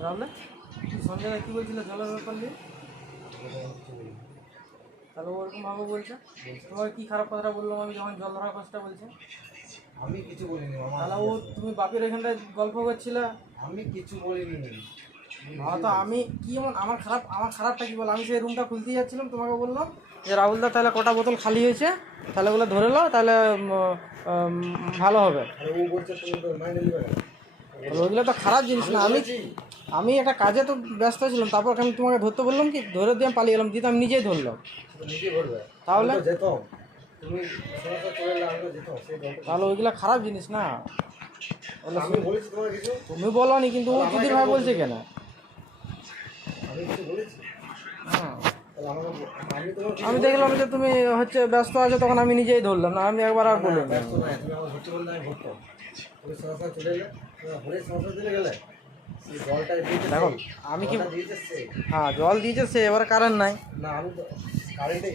তাহলে সঞ্জয় কি বলছিল? জলের ব্যাপার নিয়ে? তাহলে ওরকম ভাবে বলছে? তোমার কি খারাপ কথাটা বললাম আমি যখন জল ধরার কথাটা বলছে? আমি কিছু বলিনি তাহলে ও তুমি বাপের এখানটায় গল্প করছিলে? আমি কিছু বলিনি। হ্যাঁ তো আমি কি এমন আমার খারাপ আমার খারাপটা কি বল? আমি সেই রুমটা খুলতে যাচ্ছিলাম তোমাকে বললাম যে রাহুলদা তাহলে কটা বোতল খালি হয়েছে? তাহলে ওগুলো ধরে নাও তাহলে ভালো হবে। ও বলছে ওইগুলো তো খারাপ জিনিস না। আমি আমি একটা কাজে তো ব্যস্ত ছিলাম, তারপর আমি তোমাকে ধরতে বললাম কি, ধরে দিয়ে আমি পালিয়ে গেলাম, দিয়ে আমি নিজেই ধরলাম। তাহলে? তাহলে ওইগুলো খারাপ জিনিস না। তুমি বলো নি কিন্তু ও দিদির ভাই বলছে কেন? হ্যাঁ। আমি দেখলাম যে তুমি হচ্ছে ব্যস্ত আছো, তখন আমি নিজেই ধরলাম, না, আমি একবার আর বললাম দেখো, আমি কি হ্যাঁ জল দিয়েছে সে, এবার কারেন্ট নাই। না আমি কারেন্টে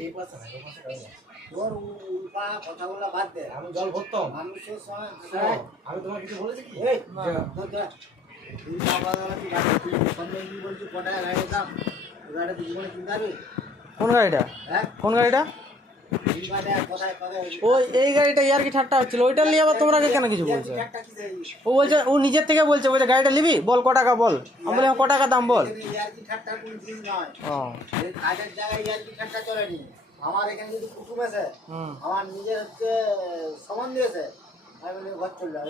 তোর উল্টা কথাগুলো বাদ দে আমি জল ভরতাম মানুষের আমি তোমার কিছু বলেছি কি এই তুই বাবা দাদা তুই গাড়ি তুই সন্ধ্যে কি বলছিস কটা গাড়ির কোন গাড়িটা? হ্যাঁ কোন গাড়িটা? ওই এই গাড়িটা ইয়ার কি ঠাট্টা হচ্ছিল? ওইটা নিয়ে আবার তোমরা কেন কিছু বলছো? ও বলছে, ও নিজের থেকে বলছে বলছে, গাড়িটা নিবি? বল, ক টাকা বল? আমি বলি ক টাকা দাম বল? আমার এখানে যদি কুটুম আছে আমার নিজের হচ্ছে সমান দিয়েছে আমি ঘর চল যাবে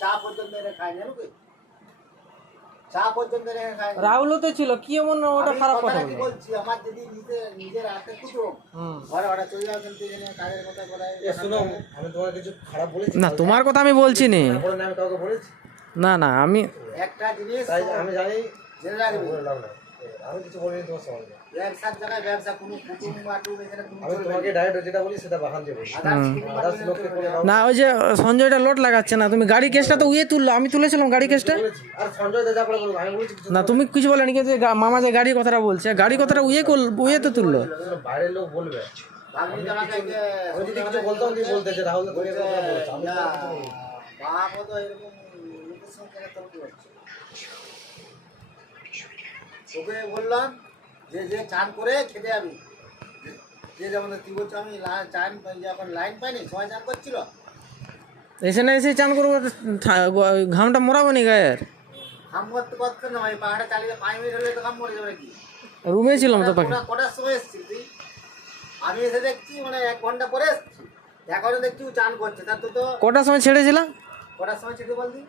চা পর্যন্ত খাই জানো কি চা পর্যন্ত এনে খাই রাহুলও তো ছিল কি এমন ওটা খারাপ কথা বলছি আমার যদি নিজের নিজের হাতে কিছু হুম। ঘরে ওরা চলে যাও তুই এখানে কাজের কথা বলাই এ শুনো আমি তোমার কিছু খারাপ বলেছি না তোমার কথা আমি বলছি নি। তারপরে না আমি কাউকে বলেছি? না না আমি একটা জিনিস আমি জানি। কিছু বলি না, ওই যে সঞ্জয়টা লোট লাগাচ্ছে না, তুমি গাড়ি কেসটা তো উয়ে তুললো, আমি তুলেছিলাম গাড়ি কেসটা। না, তুমি কিছু বলেনি, কিন্তু মামা যে গাড়ি কথাটা বলছে, গাড়ি কথাটা উয়ে করল উয়ে তো তুললো। বাইরের লোক বলবে বলতে রাহুল তো এরকম লোকের ওকে বললাম যে যে চান করে খেতে যাবি। যে- যেমন তুই বলছো আমি চান যখন লাইন পাইনি সবাই চান করছিল? এসে না এসে চান করব ঘামটা মরাবো নি গায়ের? হাম করতে করতে না ওই পাহাড়ে চালিয়ে পাঁচ মিনিট হলে তো কাম মরে যাবে নাকি? রুমে ছিলাম তো পাখি। কটার সময় এসেছিস তুই? আমি এসে দেখছি মানে এক ঘণ্টা পরে এসছি। এখনও দেখছি চান করছে। তার তো তো কটার সময় ছেড়েছিলাম কটার সময় ছিল বলতি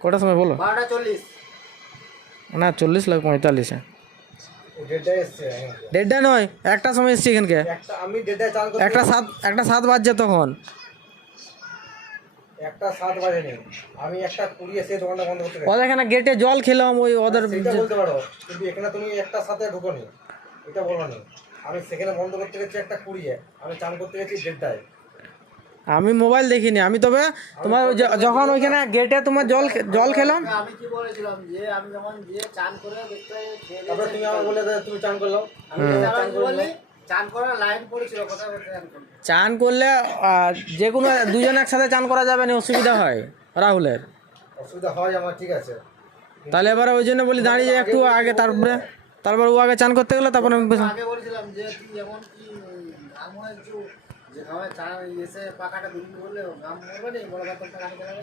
কটার সময় বলো। বারোটা চল্লিশ। না চল্লিশ লাখ পঁয়তাল্লিশে ও ডেটটা হ্যাঁ। দেড়টা নয় একটা সময় এসছি এখানকে। একটা সাত একটা সাত বাজছে তখন। ওদের এখানে গেটে জল খেলাম ওই ওদের এখানে তুমি একটা সাথে ঢুকোনি। এটা বলো আমি সেখানে বন্ধ করতে গেছি একটা কুড়িয়ে আমি চান করতে গেছি দেড়টায়। আমি মোবাইল দেখিনি আমি তবে তোমার ওই যখন ওইখানে গেটে তোমার জল জল খেলাম। আমি কি বলেছিলাম যে আমি যখন যে চান করে দেখতে খেয়ে তুমি আমার বলে তুমি চান করলাম। আমি চান চান চান করার লাইন পড়েছিল কোথায় বলতে চান করলি? চান করলে আহ, যে কোনো দুজন একসাথে চান করা যাবে না অসুবিধা হয় রাহুলের। অসুবিধা হয় আমার ঠিক আছে। তাহলে এবারে ওই জন্য বলি দাঁড়িয়ে একটু আগে তারপরে তারপর ও আগে চান করতে গেলে তারপরে আমি বলেছিলাম যে যেমন কি এসে পাখাটা দুদিন করলে ঘাম মরবে নি বড় বাতল গান চালাবে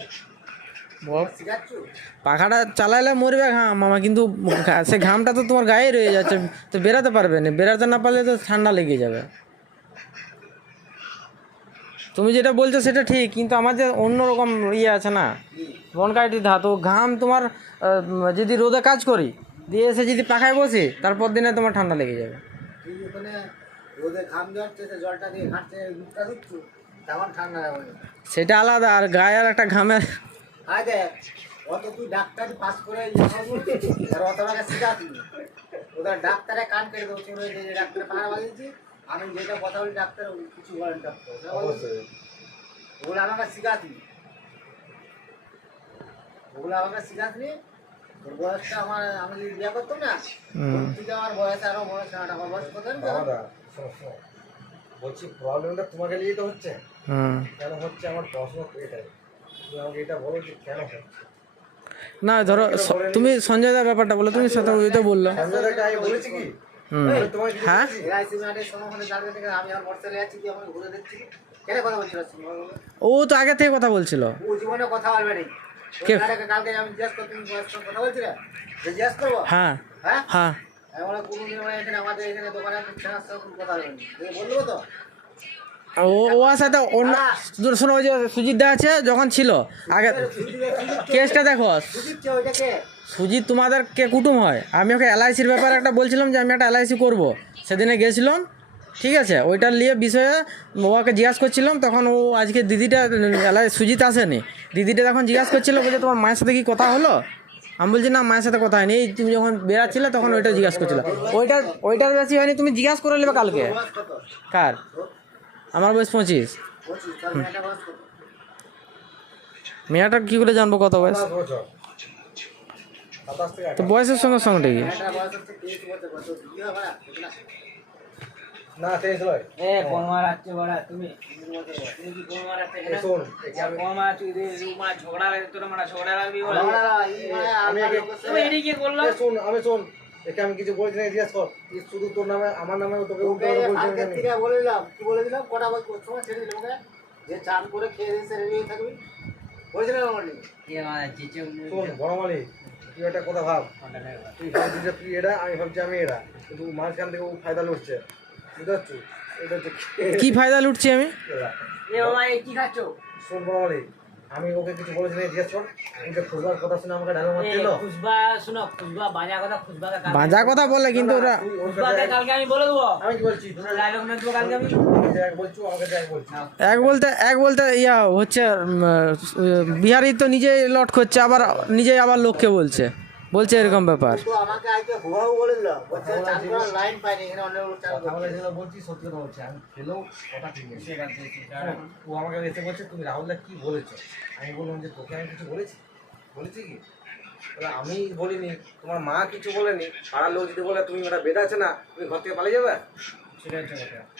পাখাটা চালাইলে মরবে ঘাম মামা কিন্তু সে ঘামটা তো তোমার গায়ে রয়ে যাচ্ছে তো বেরাতে পারবে না বেরাতে না পারলে তো ঠান্ডা লেগে যাবে। তুমি যেটা বলছো সেটা ঠিক কিন্তু আমার যে অন্যরকম ইয়ে আছে না বনকাইটি ধা তো ঘাম তোমার যদি রোদে কাজ করি দিয়ে এসে যদি পাখায় বসি তারপর দিনে তোমার ঠান্ডা লেগে যাবে। রোদে ঘাম জলটা দিয়ে ঘাটছে মুখটা ধুচ্ছু তখন ঠান্ডা লাগবে সেটা আলাদা আর গায়ে আর একটা ঘামের দেখ অত তুই ডাক্তারি পাস করে আর অত টাকা ওদের ডাক্তারে কান কেটে দেবো চলে যে ডাক্তারে পাড়া বাজিয়েছি আমি যেটা কথা বলি ডাক্তার কিছু বলেন ডাক্তার ওগুলো আমাকে শিখাতি ওগুলো আমাকে শিখাতি তোর বয়সটা আমার আমি যদি বিয়ে করতাম না। আমার বয়স আরও বয়স আমার বয়স কত বলছি প্রবলেমটা তোমাকে নিয়ে তো হচ্ছে। কেন হচ্ছে আমার পড়াশোনা এটাই? তুমি আমাকে এটা বলো যে কেন হচ্ছে? না ধরো তুমি সঞ্জয় দার ব্যাপারটা বলো তুমি সাথে ওই তো বলল। বলেছি কি? হ্যাঁ? ও তো আগে থেকে কথা বলছিল। কথা বলবে না। কে? কালকে আমি জিজ্ঞাসা করতে কথা বলছিলে? হ্যাঁ। হ্যাঁ? হ্যাঁ। বলে ও সাথে অন্য শোনো ওই যে সুজিত দা আছে যখন ছিল আগে কেসটা দেখো। সুজিত তোমাদের কে কুটুম হয়? আমি ওকে এলআইসির ব্যাপারে একটা বলছিলাম যে আমি একটা এলআইসি করব। সেদিনে গেছিলাম ঠিক আছে? ওইটার নিয়ে বিষয়ে ওকে জিজ্ঞাসা করছিলাম তখন ও আজকে দিদিটা সুজিত আসেনি। দিদিটা তখন জিজ্ঞাসা করছিল বলছে তোমার মায়ের সাথে কি কথা হলো? আমি বলছি, না, মায়ের সাথে কথা হয়নি। এই তুমি যখন বেড়াচ্ছিলে, তখন ওইটা জিজ্ঞাসা করছিল। ওইটার ওইটার বেশি হয়নি, তুমি জিজ্ঞাসা করে নেবে কালকে। কার? আমার বয়স পঁচিশ। পঁচিশ মেয়েটা মেয়েটার কী করে জানব কত বয়স? তো বয়সের সঙ্গে সঙ্গে কি না তেইশ নয়। এ কোন মারাচ্ছে বড়া তুমি তুমি কি মারাচ্ছে এই শোন তুই ঝগড়া লাগে তোর মারা ঝগড়া লাগবি বলে। আমরা এই মানে আমি কি শোন আমি শোন একে আমি কিছু বলছি না জিজ্ঞাসা কর। শুধু তোর নামে আমার নামে তোকে উল্টো বলছি আমি। থেকে বলে দিলাম কি বলে দিলাম? কটা বই সময় ছেড়ে দিলাম ওকে? যে চান করে খেয়ে হয়ে থাকবি। বলেছিলাম আমার চিচে শোন বড়মালি তুই একটা কথা ভাব। তুই ভাবছিস তুই এটা আমি ভাবছি আমি এটা কিন্তু মাঝখান থেকে ও ফায়দা লুটছে। কি? ফায়দা লুটছি আমি? ওকে কিছু বলেছি কথা শুনে আমাকে ডায়লগ মারছিল খুশবা শুনো খুশবা বাজা কথা খুশবাকে বাজা কথা বলে কিন্তু ওরা তুই ওর খুশবাকে কাছে কালকে আমি বলে দেবো? আমি কি বলছি? তোমরা ডায়লগ না দেবো কালকে আমি? এক বলছো আমাকে এক বলছি এক বলতে এক বলতে ইয়া হচ্ছে বিহারি তো নিজেই লট করছে আবার নিজেই আবার লোককে বলছে। বলছে এরকম ব্যাপার। বলে বলে আছে ও আমাকে এসে বলছে তুমি রাহুলদা কি বলেছ? আমি বললাম যে তোকে আমি কিছু বলেছি? বলেছি কি? বলে আমি বলিনি তোমার মা কিছু বলেনি। পাড়ার লোক যদি বলে তুমি ওটা বেদ আছে না তুমি ঘর থেকে পালিয়ে যাবে।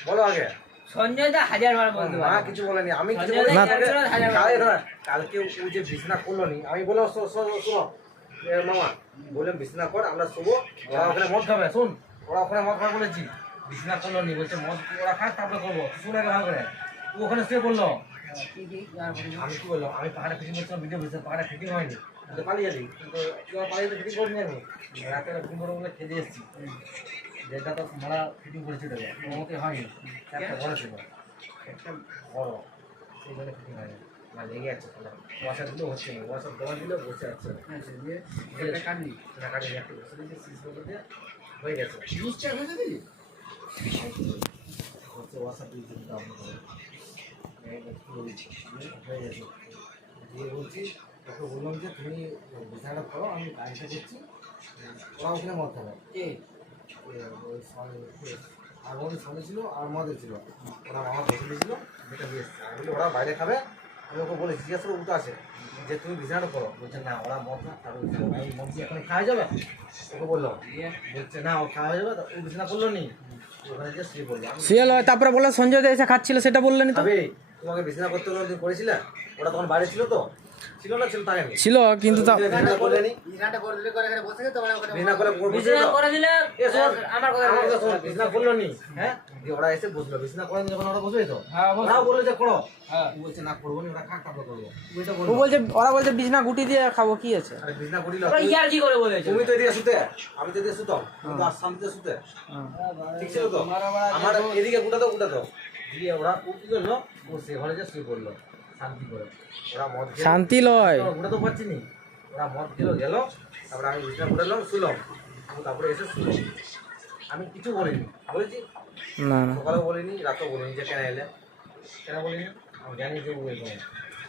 বলো আগে। সঞ্জয় দা হাজার বার বলতে মা কিছু বলেনি আমি কিছু বলিনি কালকে ও যে বিছনা করল নি আমি শো- শোনো মামা বললাম বিছনা কর আমরা শোবো। ওরা ওখানে মদ খাবে শুন। ওরা ওখানে মদ খাবে বলেছি। বিছনা করল নি বলছে মদ ওরা খাক তারপরে করব। শুনে আগে ভালো করে ও ওখানে শুয়ে কি আমি কি বললাম আমি পাহাড়ে ফিটিং করছিলাম ভিডিও বলছিলাম পাহাড়ে ফিটিং হয়নি। পালিয়ে যাই কিন্তু পালিয়ে ফিটিং করিনি আমি রাতে ফিটিং করে বলে খেতে এসেছি। যেটা তো মারা ফিটিং করেছিল তোমাকে হয়নি। একটা বড় ছিল। একটা বড়। সেই জন্য ফিটিং হয়নি। না লেগে দিলেও হচ্ছে না দিলেও বসে যাচ্ছে আচ্ছা, দিয়ে এটা কাটলি না কাটিয়ে একটু বসে দিয়েছি সিজ বলে দিয়ে হয়ে গেছে। হচ্ছে ওয়াশার দিয়ে দিতে আপনার হয়ে গেছে। দিয়ে বলছি বললাম যে তুমি বিছানাটা করো আমি কাজটা করছি ওরা ওখানে মদ খাবে আগমনের সামনে ছিল আর আমাদের ছিল। ওরা মামা বসে দিয়েছিল যেটা দিয়ে এসছে। আমি বলি, ওরা বাইরে খাবে? আমি ওকে বলে জিজ্ঞাসা করে উঠে আসে। যে তুমি বিছানাটা করো বলছে না ওরা মদ না। তার ভাই মদ কি এখন খাওয়া যাবে? ওকে বলল বলছে না ও খাওয়া যাবে তো ও বিছানা করল নি। ওখানে যে শুয়ে পড়ল আমি হয় তারপরে বলে সঞ্জয় দা এসে খাচ্ছিল সেটা বললেন তো? তবে তোমাকে বিছানা করতে করেছিলে ওরা তখন বাড়ি ছিল তো? ছিল না ছিল তাকে ছিল কিন্তু হ্যাঁ? ওরা হ্যাঁ, হ্যাঁ। বলছে বিছনা গুটি দিয়ে খাব কি আছে? আরে বিছনা করিল ওরা ইয়ার কি করে বলেছে? তুমি তো এদিকে শুতে আমি তো এদিকে শুতাম তো শান্তিতে শুতে ঠিক ছিল তো? আমার এদিকে গুটা তো গুটা তো দিয়ে ওরা ও কি করল? ও সে ঘরে যে শুয়ে পড়ল। শান্তি করে। ওরা মদ শান্তি লয়। ওটা তো পাচ্ছি নি ওরা মদ খেলো গেল। তারপরে আমি বিছনা ঘুরালাম শুলাম। তারপরে এসে শুলাম। আমি কিছু বলিনি। বলেছি? না সকালেও বলিনি রাতেও বলিনি যে কেন এলে। কেন বলিনি? আমি জানি যে ও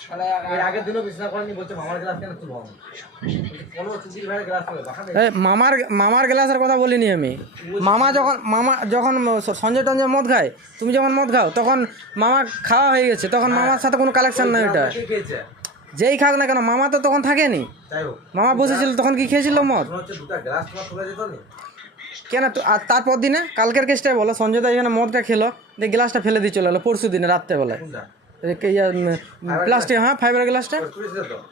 এরকম। তাহলে এর আগের দিনও বিছনা করেনি বলছে মামার মামার মামার গ্লাসের কথা বলিনি আমি। মামা যখন মামা যখন সঞ্জয় টঞ্জয় মদ খায় তুমি যখন মদ খাও তখন মামা খাওয়া হয়ে গেছে তখন মামার সাথে কোনো কালেকশন নাই ওটা যেই খাক না কেন মামা তো তখন থাকেনি। মামা বসেছিল তখন কি খেয়েছিল মদ? মনে কেন আর তারপর দিনে কালকের কেসটাই বলো সঞ্জয় দা এখানে মদটা খেলো দিয়ে গ্লাসটা ফেলে দিয়ে চলে এলো পরশু দিনে রাত্রেবেলায়। প্লাস্টিক হ্যাঁ ফাইবার গ্লাসটা?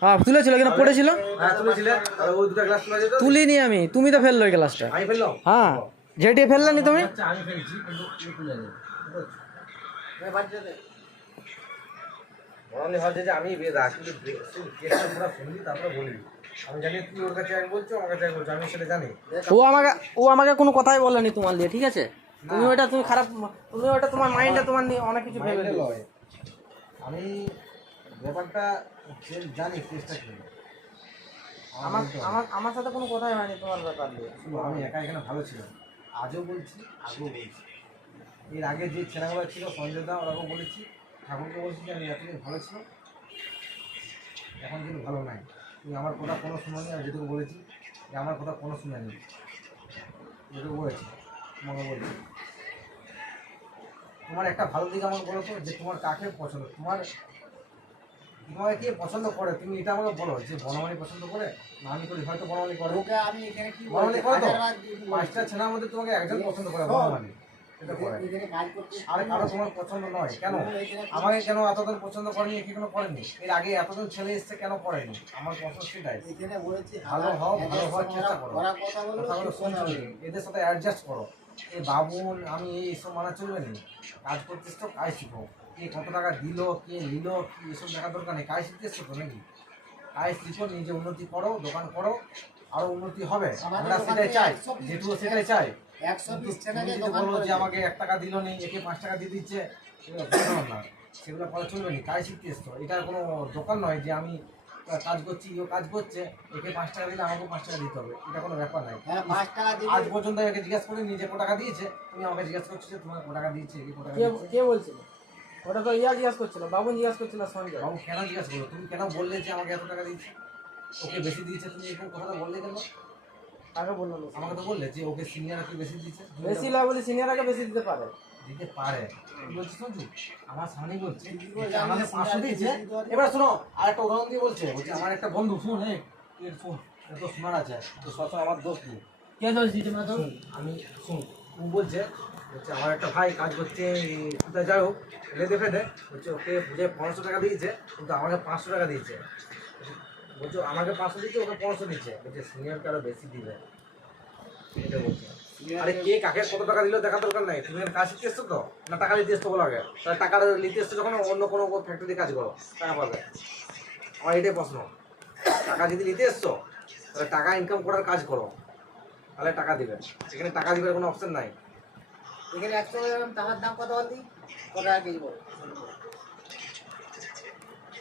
হ্যাঁ তুলেছিল কিনা? পড়েছিল? হ্যাঁ তুলেছিলে। আর ওই দুটো গ্লাস তোলা যেত তুলিনি আমি। তুমি তো ফেলল ওই গ্লাসটা। হ্যাঁ। যেটি ফেললানি তুমি? আচ্ছা আমি ও আমাকে ও আমাকে কোনো কথাই বলেনি তোমার নিয়ে ঠিক আছে? তুমি ওটা তুমি খারাপ তুমি ওটা তোমার মাইন্ডে তোমার নিয়ে অনেক কিছু ভেবে। আমি ব্যাপারটা জানি কেসটা কি আমার আমার আমার সাথে কোনো কথাই হয়নি তোমার ব্যাপার নিয়ে। শুধু আমি একা এখানে ভালো ছিলাম। আজও বলছি আগেও বলছি। এর আগে যে ছেলেগুলো ছিল সঞ্জয় দা ওরাও বলেছি ঠাকুরকে বলছি যে আমি এতদিন ভালো ছিলাম এখন কিন্তু ভালো নাই। তুমি আমার কথা কোনো শুনোনি আমি যেটুকু বলেছি যে আমার কথা কোনো শুনেনি। যেটুকু বলেছি তোমাকে বলছি। তোমার একটা ভালো দিক আমাকে বলো তো যে তোমার কাকে পছন্দ? তোমার তোমাকে কে পছন্দ করে? তুমি এটা আমাকে বলো যে বনমালী পছন্দ করে না আমি করি হয়তো বনমালী করে। ওকে আমি এখানে কি বনমালী করে তো। পাঁচটা ছেলের মধ্যে তোমাকে একজন পছন্দ করে হ্যাঁ। বনমালী। আর কারও তোমার পছন্দ নয় কেন? আমাকে কেন এতদিন পছন্দ করেনি একে কেন করেনি? এর আগে এতদিন ছেলে এসছে কেন করেনি? আমার পছন্দ সেটাই ভালো হও, ভালো হওয়ার এদের চেষ্টা করো। কথাগুলো শুনছো? এদের সাথে অ্যাডজাস্ট করো। এই বাবুন আমি এই সব মানা চলবে না কাজ করতেছ তো কাজ শিখো। কে কত টাকা দিল কে নিল কি এসব দেখার দরকার নেই। কাজ শিখতে এসছো তো নাকি? কাজ শিখো নিজে উন্নতি করো দোকান করো আরও উন্নতি হবে। আমরা সেটাই চাই যেটুকু সেটাই চাই। বলো যে আমাকে এক টাকা দিল নি একে পাঁচ টাকা দিয়ে দিচ্ছে সেগুলো করা চলবে না কাজ শিখতে এসছো। এটা কোনো দোকান নয় যে আমি কাজ করছি ও কাজ করছে একে পাঁচ টাকা দিলে আমাকেও পাঁচ টাকা দিতে হবে। এটা কোনো ব্যাপার নাই। হ্যাঁ পাঁচ টাকা দিলে আজ পর্যন্ত একে জিজ্ঞেস করে নিজে কত টাকা দিয়েছে তুমি আমাকে জিজ্ঞেস করছ যে তোমার কত টাকা দিয়েছে একে কত টাকা কে বলছিল? ওটা তো ইয়া জিজ্ঞাসা করছিল বাবু জিজ্ঞাসা করছিল সঞ্জয়। বাবু কেন জিজ্ঞেস করল? তুমি কেন বললে যে আমাকে এত টাকা দিয়েছে? ওকে বেশি দিয়েছে তুমি এরকম কথাটা বললে কেন? আগে বলল? আমাকে তো বললে যে ওকে সিনিয়র কি বেশি দিয়েছে। বেশি লয় বলে সিনিয়র আগে বেশি দিতে পারে। দিতে পারে। কি বলছিস সঞ্জু? আমার সামনেই বলছে আমাকে পাঁচশো দিয়েছে। এবার শোনো আর একটা উদাহরণ দিয়ে বলছে বলছে আমার একটা বন্ধু ফোন হে এর ফোন এত শোনার আছে তো সবসময় আমার দোষ নেই। কে দোষ দিচ্ছে না শুন, আমি শুন ও বলছে বলছে আমার একটা ভাই কাজ করছে কোথায় যাই হোক লেদে ফেদে বলছে ওকে বুঝে পনেরোশো টাকা দিয়েছে কিন্তু আমাকে পাঁচশো টাকা দিয়েছে। বলছে আমাকে পাঁচশো দিচ্ছে ওকে পনেরোশো দিচ্ছে বলছে সিনিয়রকে আরও বেশি দিবে। এটা বলছে। আরে কে কাকে কত টাকা দিল দেখা দরকার নাই। তুমি কাজ শিখতে এসছো তো? না টাকা নিতে এসছো বলো আগে। তাহলে টাকা নিতে এসছো যখন অন্য কোনো ফ্যাক্টরি কাজ করো টাকা পাবে। আমার এটাই প্রশ্ন। টাকা যদি নিতে এসছো তাহলে টাকা ইনকাম করার কাজ করো। তাহলে টাকা দিবে। এখানে টাকা দিবার কোনো অপশন নাই। এখানে একশো গ্রাম তামার দাম কত বলতি কত টাকা কেজি বল?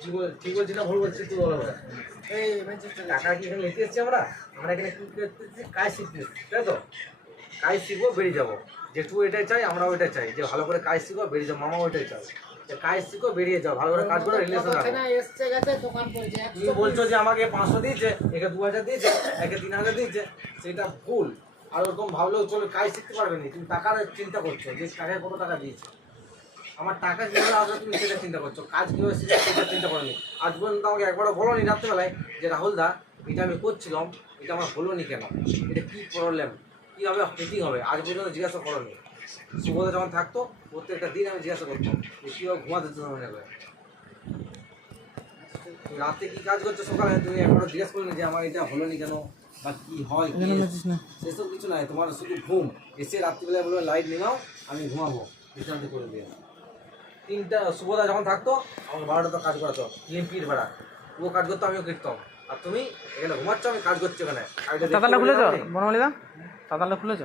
ঠিক বল বলছি না ভুল বলছি তুই বলো এই টাকা কি এখানে নিতে এসছি আমরা? আমরা এখানে কি করতে কাজ শিখতে এসেছি তাই তো? কাজ শিখব বেরিয়ে যাব। যেটুকু এটাই চাই আমরাও এটাই চাই যে ভালো করে কাজ শিখো বেরিয়ে যাব মামাও এটাই চাই যে কাজ শিখো বেরিয়ে যাও ভালো করে কাজ করে রিলেশন তুমি বলছো যে আমাকে পাঁচশো দিয়েছে একে দু হাজার দিয়েছে একে তিন হাজার দিয়েছে সেটা ভুল। আর ওরকম ভাবলেও চলে কাজ শিখতে পারবে না তুমি টাকার চিন্তা করছ যে কাকে কত টাকা দিয়েছে। আমার টাকা কীভাবে আসবে তুমি সেটা চিন্তা করছ। কাজ কীভাবে শিখবে সেটা চিন্তা করনি আজ পর্যন্ত আমাকে একবারও বলো নি রাত্রেবেলায় যে রাহুল দা এটা আমি করছিলাম এটা আমার হলো নি কেন? এটা কী প্রবলেম কীভাবে ফিটিং হবে। আজ পর্যন্ত জিজ্ঞাসা করোনি। সুবোধা যখন থাকতো প্রত্যেকটা দিন আমি জিজ্ঞাসা করতাম যে কীভাবে ঘুমাতে নেবে তুমি রাতে কি কাজ করছ সকালে? তুমি একবারও জিজ্ঞেস করলে যে আমার এটা হলো নি কেন? বা কি হয়? সেসব কিছু নাই। তোমার শুধু ঘুম। এসে রাত্রিবেলায় বলবে লাইট নেমাও আমি ঘুমাবো। বিশ্রান্তি করে দিয়ে তিনটা সুবোধা যখন থাকতো আমার বারোটা তো কাজ করাতো লিম্পির ভাড়া। ও কাজ করতো আমিও কিনতাম আর তুমি এখানে ঘুমাচ্ছ আমি কাজ করছি এখানে বনমালিদা তাতালটা খুলেছ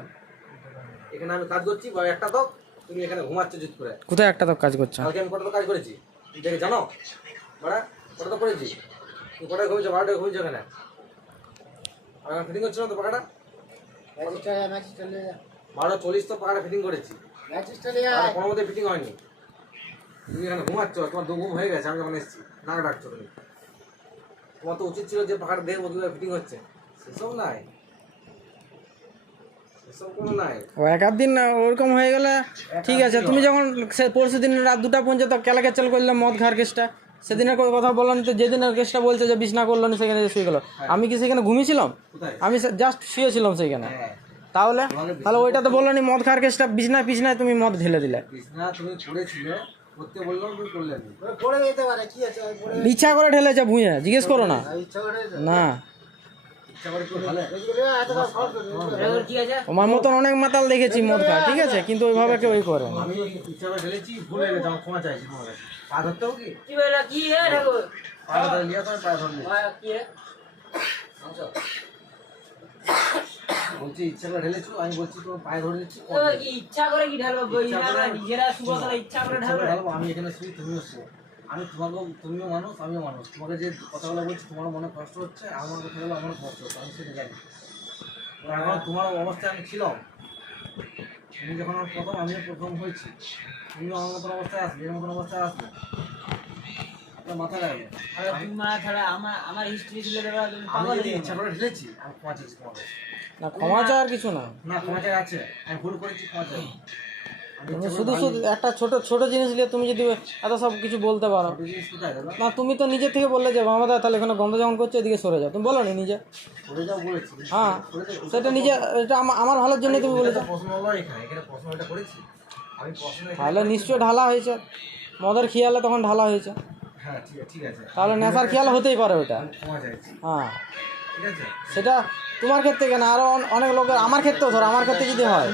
এখানে আমি কাজ করছি বা একটা তো তুমি এখানে ঘুমাচ্ছ জিত করে কোথায় একটা তো কাজ করছ? কালকে আমি কটা তো কাজ করেছি দেখে জানো? বাড়া কটা তো করেছি। তুমি কটায় ঘুমিয়েছো বারোটায় ঘুমিয়েছো এখানে? আর এখন ফিটিং হচ্ছিল না তো পাখাটা? বারোটা চল্লিশ তো পাখাটা ফিটিং করেছি। কোনো মধ্যে ফিটিং হয়নি। তুমি এখানে ঘুমাচ্ছ তোমার দু ঘুম হয়ে গেছে আমি যখন এসেছি নাক ডাকছো তুমি। তোমার তো উচিত ছিল যে পাখাটা দেখব কীভাবে ফিটিং হচ্ছে। সেসব নাই। ও এক আধ দিন ওরকম হয়ে গেলে ঠিক আছে। তুমি যখন সে পরশু দিন রাত দুটা পর্যন্ত কেলাকেচাল করলে মদ খাওয়ার কেসটা সেদিনের কথা বললাম তো যেদিনের কেসটা বলছে যে বিছনা করল না সেখানে শুয়ে গেলো। আমি কি সেখানে ঘুমিয়েছিলাম? আমি জাস্ট শুয়েছিলাম সেখানে। হ্যাঁ তাহলে তাহলে ওইটা তো বলল নি মদ খাওয়ার কেসটা বিছনায় পিছনায় তুমি মদ ঢেলে দিলে। ইচ্ছা করে ঢেলেছে ভুঁয়ে জিজ্ঞেস করো না। করে না। আমার মতন অনেক মাতাল দেখেছি মদ খায় ঠিক আছে কিন্তু ওইভাবে কেউ ওই করে হয়ে বলছি ইচ্ছা করে ঢেলেছো আমি বলছি পায়ে ইচ্ছা করে কি ঢালবো নিজেরা শুভ ইচ্ছা করে ঢালবো আমি এখানে শুই তুমিও আমি তোমাকেও তুমিও মানুষ আমিও মানুষ। তোমাকে যে কথাগুলো বলছি তোমারও মনে কষ্ট হচ্ছে আমার কথাগুলো আমার কষ্ট হচ্ছে আমি সেটা জানি। এবার এখন তোমার অবস্থায় আমি ছিলাম। তুমি যখন আমার প্রথম আমিও প্রথম হয়েছি। তুমিও আমার মতন অবস্থায় আসবে এর মতন অবস্থায় আসবে। আপনার মাথা লাগবে আরে ছাড়া আমার আমার হিস্ট্রি ছিল আমি পাগল যদি ইচ্ছা করে ঢেলেছি আমি ক্ষমা চাইছি তোমার না ক্ষমা চাওয়ার কিছু না। না ক্ষমা চাই আছে। আমি ভুল করেছি ক্ষমা চাই শুধু শুধু একটা ছোট ছোট জিনিস নিয়ে তুমি যদি এত সব কিছু বলতে পারো। না তুমি তো নিজে থেকে বললে যে মামাদা তাহলে এখানে গন্ধ যখন করছে এদিকে সরে যাও। তুমি বলো নি নিজে। হ্যাঁ সেটা নিজে এটা আমার ভালোর জন্যই তুমি বলেছ। তাহলে নিশ্চয় ঢালা হয়েছে। মদের খেয়ালে তখন ঢালা হয়েছে। হ্যাঁ তাহলে নেশার খেয়াল হতেই পারে ওটা। হ্যাঁ। সেটা তোমার ক্ষেত্রে কেন? আরও অন- অনেক লোকের আমার ক্ষেত্রেও ধরো আমার ক্ষেত্রে যদি হয়।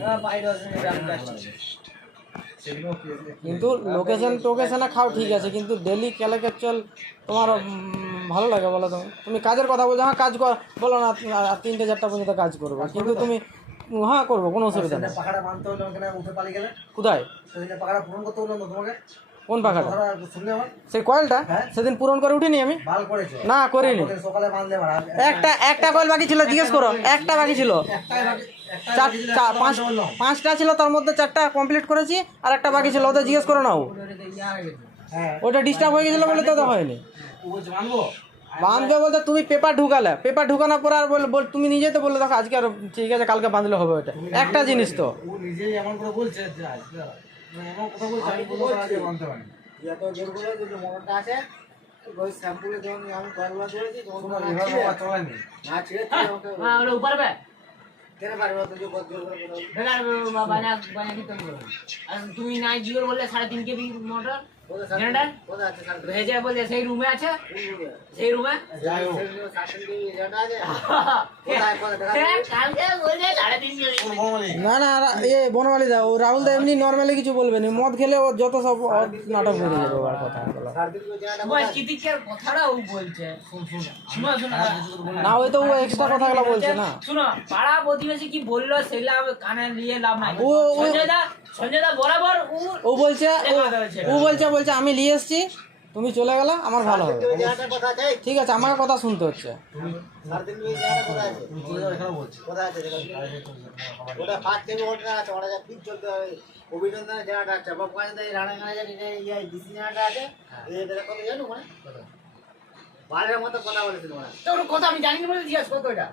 হ্যাঁ, কি- কিন্তু লোকেশন টোকেশনে খাও ঠিক আছে কিন্তু ডেলি ক্যালেকেচল তোমার ভালো লাগে বলো তুমি তুমি কাজের কথা বলছো হ্যাঁ কাজ কর বলো না তিনটে চারটা পর্যন্ত কাজ করব। কিন্তু তুমি হ্যাঁ করব কোনো অসুবিধা নেই। পাখাটা বাঁধতে হলো উঠে পালিয়ে গেলে? কোথায়? পাখাটা পূরণ করতে হলো তোমাকে? কোন পাখাটা? সেই কয়েলটা? হ্যাঁ। সেদিন পূরণ করে উঠিনি আমি। না করিনি। একটা একটা কয়েল বাকি ছিল জিজ্ঞেস করো। একটা বাকি ছিল। পাঁচটা ছিল তার মধ্যে চারটা কমপ্লিট করেছি আর একটা বাকি ছিল ওদের জিজ্ঞেস করো নাও। হ্যাঁ। ওটা ডিস্টার্ব হয়ে গেছিল বলে তো হয়নি। বাঁধবো বলতে তুমি পেপার ঢুকালে। পেপার ঢুকানোর পর আর বল বল- তুমি নিজে তো বললে দেখো আজকে আর ঠিক আছে কালকে বাঁধলে হবে ওটা। একটা জিনিস তো। নিজেই এমন করে বলছে তুমি নাই জিওর বললে সাড়ে তিন কেবি মোটর ভেজে সেই রুমে আছে? সেই রুমে? না না এ বনমালি দা ও রাহুল দা এমনি নর্মালি কিছু বলবে না। মদ খেলে ও যত সব নাটক করে যাবে ওর কথা কথাটা ও বলছে। না। ওই তো ও এক্সট্রা কথাগুলো বলছে না। শুনো পাড়া প্রতিবেশী কি বলল সেগুলো কানে নিয়ে লাভ নাই। ও- ও- বলছে ও- বলছে বলছে আমি নিয়ে এসছি তুমি চলে গেলে আমার ভালো হবে। কথা ঠিক আছে আমাকে কথা শুনতে হচ্ছে। কথা আমি জানি না বলে জিজ্ঞাসা করতো এটা।